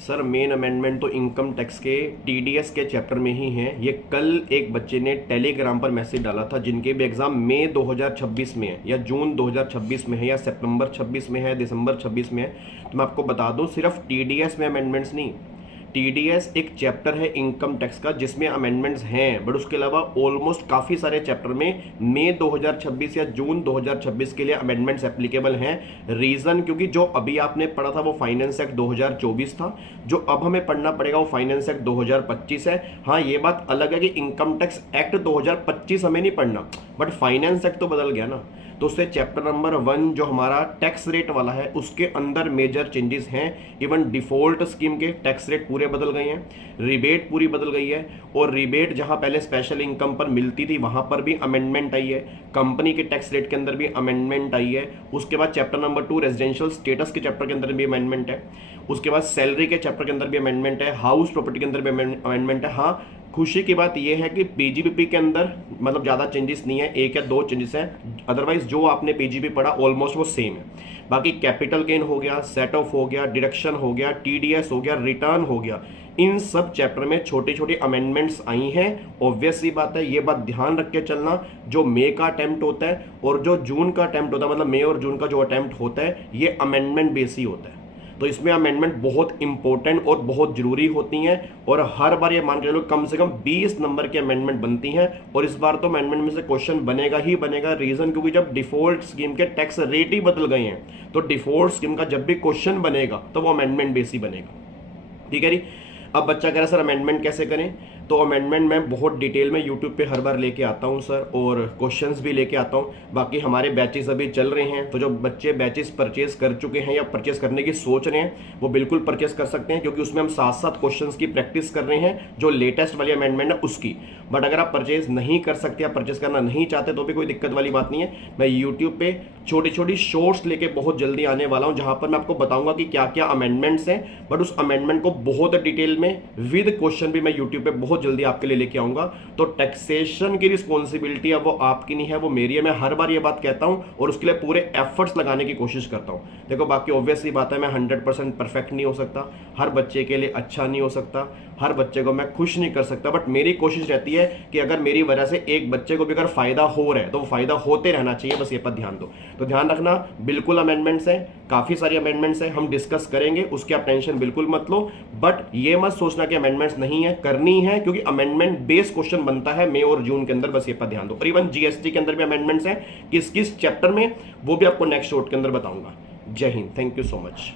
Sir main amendment तो income tax के TDS के चैप्टर में ही है। ये कल एक बच्चे ने टेलीग्राम पर मैसेज डाला था जिनके भी एग्जाम मई 2026 में है या जून 2026 में है या सितंबर 26 में है, दिसंबर 26 में है। तो मैं आपको बता दूं सिर्फ टीडीएस में अमेंडमेंट्स नहीं, टीडीएस एक चैप्टर है इनकम टैक्स का जिसमें अमेंडमेंट्स हैं, बट उसके अलावा ऑलमोस्ट काफ़ी सारे चैप्टर में मई 2026 या जून 2026 के लिए अमेंडमेंट्स एप्लीकेबल हैं। रीज़न क्योंकि जो अभी आपने पढ़ा था वो फाइनेंस एक्ट 2024 था, जो अब हमें पढ़ना पड़ेगा वो फाइनेंस एक्ट 2025 है। हाँ, ये बात अलग है कि इनकम टैक्स एक्ट 2025 हमें नहीं पढ़ना, बट फाइनेंस एक्ट तो बदल गया ना। तो उससे चैप्टर नंबर 1 जो हमारा टैक्स रेट वाला है उसके अंदर मेजर चेंजेस हैं। इवन डिफॉल्ट स्कीम के टैक्स रेट पूरे बदल गए हैं, रिबेट पूरी बदल गई है, और रिबेट जहां पहले स्पेशल इनकम पर मिलती थी वहां पर भी अमेंडमेंट आई है। कंपनी के टैक्स रेट के अंदर भी अमेंडमेंट आई है। उसके बाद चैप्टर नंबर 2 रेजिडेंशियल स्टेटस के चैप्टर के अंदर भी अमेंडमेंट है। उसके बाद सैलरी के चैप्टर के अंदर भी अमेंडमेंट है, हाउस प्रॉपर्टी के अंदर भी अमेंडमेंट है। हाँ, खुशी की बात यह है कि पीजीबीपी के अंदर मतलब ज़्यादा चेंजेस नहीं है, 1 या 2 चेंजेस हैं, अदरवाइज जो आपने पीजीबी पढ़ा ऑलमोस्ट वो सेम है। बाकी कैपिटल गेन हो गया, सेट ऑफ हो गया, डिडक्शन हो गया, टीडीएस हो गया, रिटर्न हो गया, इन सब चैप्टर में छोटी छोटी अमेंडमेंट्स आई हैं। ऑब्वियस सी बात है, ये बात ध्यान रख के चलना, जो मई का अटेम्प्ट होता है और जो जून का अटेम्प्ट होता है, मतलब मई और जून का जो अटेम्प्ट होता है ये अमेंडमेंट बेस ही होता है। तो इसमें अमेंडमेंट बहुत इंपॉर्टेंट और बहुत जरूरी होती हैं, और हर बार ये मान के चलो कम से कम 20 नंबर की अमेंडमेंट बनती हैं, और इस बार तो अमेंडमेंट में से क्वेश्चन बनेगा ही बनेगा। रीजन क्योंकि जब डिफॉल्ट स्कीम के टैक्स रेट ही बदल गए हैं तो डिफॉल्ट स्कीम का जब भी क्वेश्चन बनेगा तो वो अमेंडमेंट बेस ही बनेगा। ठीक है जी। अब बच्चा कह रहा है सर अमेंडमेंट कैसे करें, तो अमेंडमेंट मैं बहुत डिटेल में यूट्यूब पे हर बार लेके आता हूं सर, और क्वेश्चंस भी लेके आता हूं। बाकी हमारे बैचेस अभी चल रहे हैं, तो जो बच्चे बैचेस परचेज कर चुके हैं या परचेज करने की सोच रहे हैं वो बिल्कुल परचेज कर सकते हैं, क्योंकि उसमें हम साथ साथ क्वेश्चंस की प्रैक्टिस कर रहे हैं जो लेटेस्ट वाली अमेंडमेंट है उसकी। बट अगर आप परचेज नहीं कर सकते या परचेज करना नहीं चाहते तो भी कोई दिक्कत वाली बात नहीं है। मैं यूट्यूब पे छोटी छोटी शॉर्ट्स लेके बहुत जल्दी आने वाला हूं जहां पर मैं आपको बताऊंगा कि क्या क्या अमेंडमेंट्स हैं, बट उस अमेंडमेंट को बहुत डिटेल में विद क्वेश्चन भी मैं यूट्यूब पे बहुत जल्दी आपके लिए लेके आऊंगा। तो टैक्सेशन की रिस्पॉन्सिबिलिटी अब वो आपकी नहीं है, वो मेरी है। मैं हर बार ये बात कहता हूं और उसके लिए पूरे एफर्ट्स लगाने की कोशिश करता हूं। देखो बाकी ऑब्वियसली बात है, मैं 100% परफेक्ट नहीं हो सकता, हर बच्चे के लिए अच्छा नहीं हो सकता, हर बच्चे को मैं खुश नहीं कर सकता, बट मेरी कोशिश रहती है कि अगर मेरी वजह से एक बच्चे को भी अगर फायदा हो रहा है तो वो फायदा होते रहना चाहिए, बस ये पर ध्यान दो। तो ध्यान रखना, बिल्कुल अमेंडमेंट्स हैं, काफी सारी अमेंडमेंट्स हैं, हम डिस्कस करेंगे, उसकी आप टेंशन बिल्कुल मत लो। बट ये मत सोचना कि अमेंडमेंट्स नहीं है, करनी है, क्योंकि अमेंडमेंट बेस्ड क्वेश्चन बनता है मई और जून के अंदर, बस ये पर ध्यान दो। और इवन जीएसटी के अंदर भी अमेंडमेंट्स हैं, किस किस चैप्टर में वो भी आपको नेक्स्ट शॉर्ट के अंदर बताऊंगा। जय Hind, thank you so much.